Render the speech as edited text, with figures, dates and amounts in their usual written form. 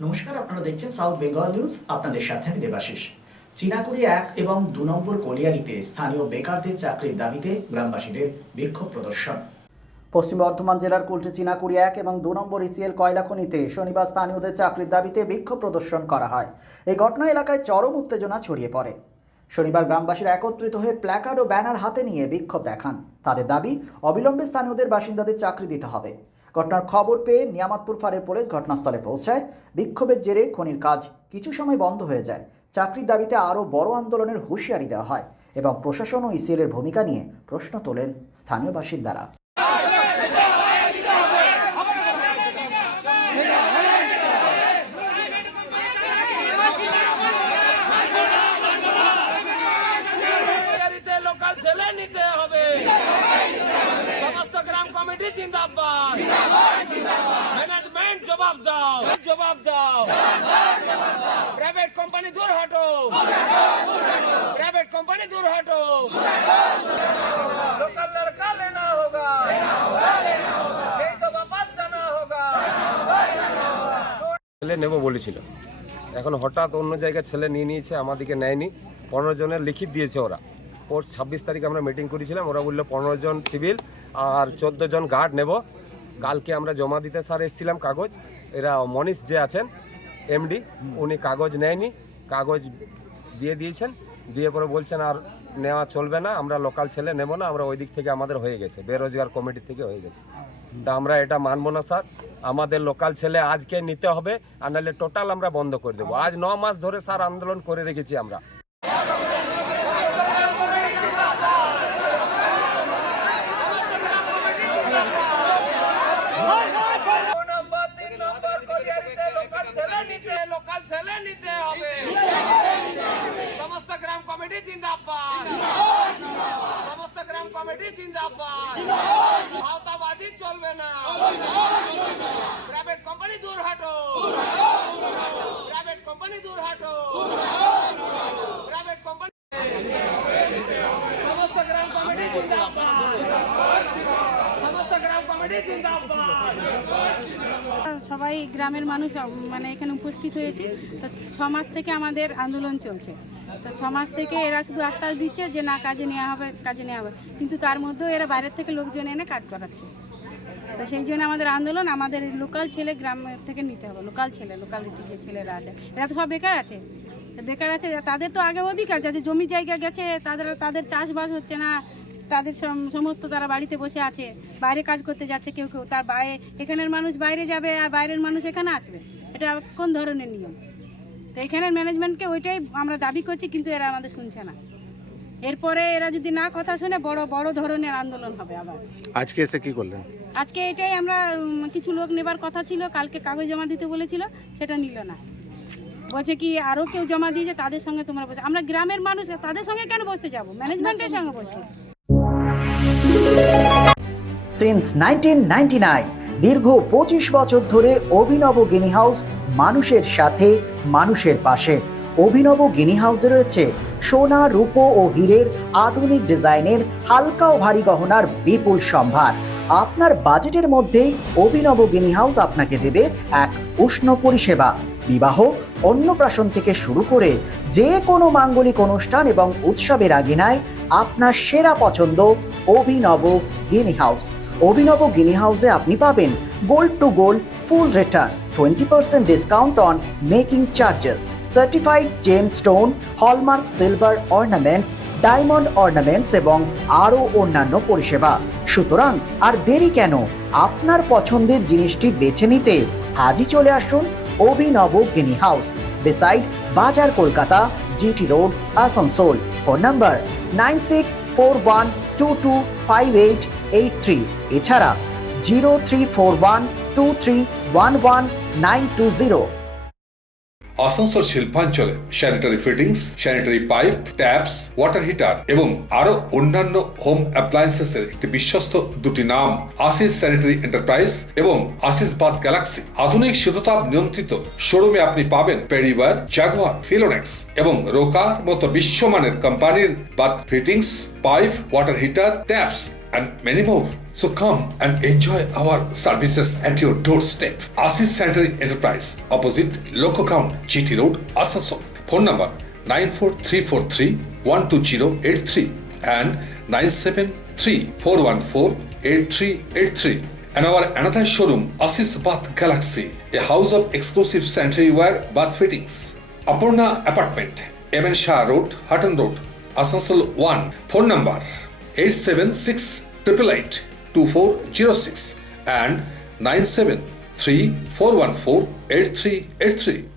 নমস্কার, আপনারা দেখছেন সাউথ বেঙ্গল নিউজ। আপনাদের সাথে আমি দেবাশিস। চিনাকুড়ি 1 এবং 2 নম্বর কলিয়ারিতে স্থানীয় বেকারদের চাকরির দাবিতে গ্রামবাসীদের বিক্ষোভ প্রদর্শন। পশ্চিম বর্ধমান জেলার কুলটি চিনাকুড়ি 1 এবং 2 নম্বর ইসিএল কয়লা খনিতে শনিবার স্থানীয়দের চাকরির দাবিতে বিক্ষোভ প্রদর্শন করা হয়। এই ঘটনা এলাকায় চরম উত্তেজনা ছড়িয়ে পড়ে। শনিবার গ্রামবাসীরা একত্রিত হয়ে প্ল্যাকার্ড ও ব্যানার হাতে নিয়ে বিক্ষোভ দেখান। তাদের দাবি, অবিলম্বে স্থানীয়দের বাসিন্দাদের চাকরি দিতে হবে। ঘটনার খবর পেয়ে নিয়ামতপুর ফাঁড়ির পুলিশ ঘটনাস্থলে পৌঁছায়। বিক্ষোভের জেরে খনির কাজ কিছু সময় বন্ধ হয়ে যায়। চাকরির দাবিতে আরও বড় আন্দোলনের হুঁশিয়ারি দেওয়া হয় এবং প্রশাসন ও ইসিএলের ভূমিকা নিয়ে প্রশ্ন তোলেন স্থানীয় বাসিন্দারা। সমস্ত গ্রাম কমিটি জিন্দাবাদ, ম্যানেজমেন্ট জবাব দাও, জবাব দাও। প্রাইভেট কোম্পানি দূর হটো, प्राइवेट कंपनी दूर हटो। लोकल लड़का लेना होगा, नहीं तो वापस जाना होगा। ছেলে নেব বলেছিল, এখন হঠাৎ অন্য জায়গায় ছেলে নিয়ে নিয়েছে, আমাদেরকে নেয়নি। 15 জনের লিখিত দিয়েছে ওরা। 26 তারিখে আমরা মিটিং করেছিলাম, ওরা বললো 15 জন সিভিল আর 14 জন গার্ড নেব। কালকে আমরা জমা দিতে স্যার এসেছিলাম কাগজ। এরা মনীষ যে আছেন এমডি, উনি কাগজ নেয়নি, কাগজ দিয়ে দিয়েছেন। দিয়ে পরে বলছেন আর নেওয়া চলবে না, আমরা লোকাল ছেলে নেব না, আমরা ওই দিক থেকে আমাদের হয়ে গেছে, বেরোজগার কমিটি থেকে হয়ে গেছে। তা আমরা এটা মানবো না স্যার, আমাদের লোকাল ছেলে আজকে নিতে হবে, আর নাহলে টোটাল আমরা বন্ধ করে দেবো। আজ 9 মাস ধরে স্যার আন্দোলন করে রেখেছি আমরা। समस्त ग्राम कमिटी जिंदाबाद, समस्त ग्राम कमिटी जिंदाबाद। भावताबाजी चलबे ना, प्राइवेट कंपनी दूर हटो, प्राइवेट कंपनी दूर हटो, प्राइवेट कंपनी। समस्त ग्राम कमिटी जिंदाबाद, समस्त ग्राम कमिटी जिंदाबाद। সবাই গ্রামের মানুষ মানে এখানে উপস্থিত হয়েছে। তো 6 মাস থেকে আমাদের আন্দোলন চলছে। তো 6 মাস থেকে এরা শুধু আশ্বাস দিচ্ছে যে না কাজে নেওয়া হবে, কাজে নেওয়া হবে, কিন্তু তার মধ্যেও এরা বাইরের থেকে লোকজন এনে কাজ করাচ্ছে। তো সেই জন্য আমাদের আন্দোলন, আমাদের লোকাল ছেলে গ্রাম থেকে নিতে হবে। লোকাল ছেলে, লোকালিটি যে ছেলেরা আছে, এরা তো সব বেকার আছে। বেকার আছে, তাদের তো আগে অধিকার, যাদের জমি জায়গা গেছে, তাদের চাষবাস হচ্ছে না, তাদের সমস্ত তারা বাড়িতে বসে আছে, বাইরে কাজ করতে যাচ্ছে কেউ কেউ। তার বাইরে এখানের মানুষ বাইরে যাবে আর বাইরের মানুষ এখানে আসবে, এটা কোন ধরনের নিয়ম? তো এখানের ম্যানেজমেন্টকে ওইটাই আমরা দাবি করছি, কিন্তু এরা আমাদের শুনছে না। এরপরে এরা যদি না কথা শুনে বড় বড় ধরনের আন্দোলন হবে আবার। আজকে এসে কি করলেন? আজকে এটাই আমরা কিছু লোক নেবার কথা ছিল, কালকে কাগজ জমা দিতে বলেছিল, সেটা নিল না। বলছে কি আরও কেউ জমা দিয়েছে, তাদের সঙ্গে তোমরা বসে। আমরা গ্রামের মানুষ, তাদের সঙ্গে কেন বসতে যাবো? ম্যানেজমেন্টের সঙ্গে বসবো। সিন্স 1999 দীর্ঘ 25 বছর ধরে অভিনব গিনি হাউস মানুষের সাথে, মানুষের পাশে। অভিনব গিনি হাউসে রয়েছে সোনা, রূপো ও হীরের আধুনিক ডিজাইনের হালকা ও ভারী গহনার বিপুল সম্ভার। আপনার বাজেটের মধ্যেই অভিনব গিনি হাউস আপনাকে দেবে এক উষ্ণ পরিষেবা। বিবাহ, অন্নপ্রাশন থেকে শুরু করে যে কোনো মাঙ্গলিক অনুষ্ঠান এবং উৎসবের আগিনায় আপনার সেরা পছন্দ অভিনব গিনি হাউস। অভিনব গিনি হাউসে আপনি পাবেন gold to gold full return, 20% discount on making charges, certified gem stone, hallmark silver ornaments, diamond ornaments এবং আরও অন্যান্য পরিষেবা। সুতরাং আর দেরি কেন? আপনার পছন্দের জিনিসটি বেছে নিতে আজই চলে আসুন অভিনব গিনি house, beside bazaar, Kolkata, GT road, Asansol. Phone number 9641225883, এছাড়া 0341231190। আসানসোল শিল্পাঞ্চলে sanitary fittings, sanitary pipe, taps, water heater এবং আরো অন্যান্য হোম অ্যাপ্লায়েন্সেসের একটি বিশ্বস্ত দুটি নাম আশিস স্যানিটারি এন্টারপ্রাইজ এবং আশিস বাথ গ্যালাক্সি। আধুনিক শীততাপ নিয়ন্ত্রিত শোরুমে আপনি পাবেন পেরিবার, জাগুয়ার, ফিলোনেক্স এবং রোকার মতো বিশ্বমানের কোম্পানির bath fittings, pipe, water heater, taps and many more. So come and enjoy our services at your doorstep. Asis Sanitary Enterprise, opposite Lococound, GT Road, Asansol. Phone number 94343-12083 and 973-414-8383. And our another showroom, Asis Bath Galaxy, a house of exclusive sanitary ware bath fittings. Aparna Apartment, MN Shah Road, Hutton Road, Asansol 1. Phone number 876-888-2406 and 973-414-8383.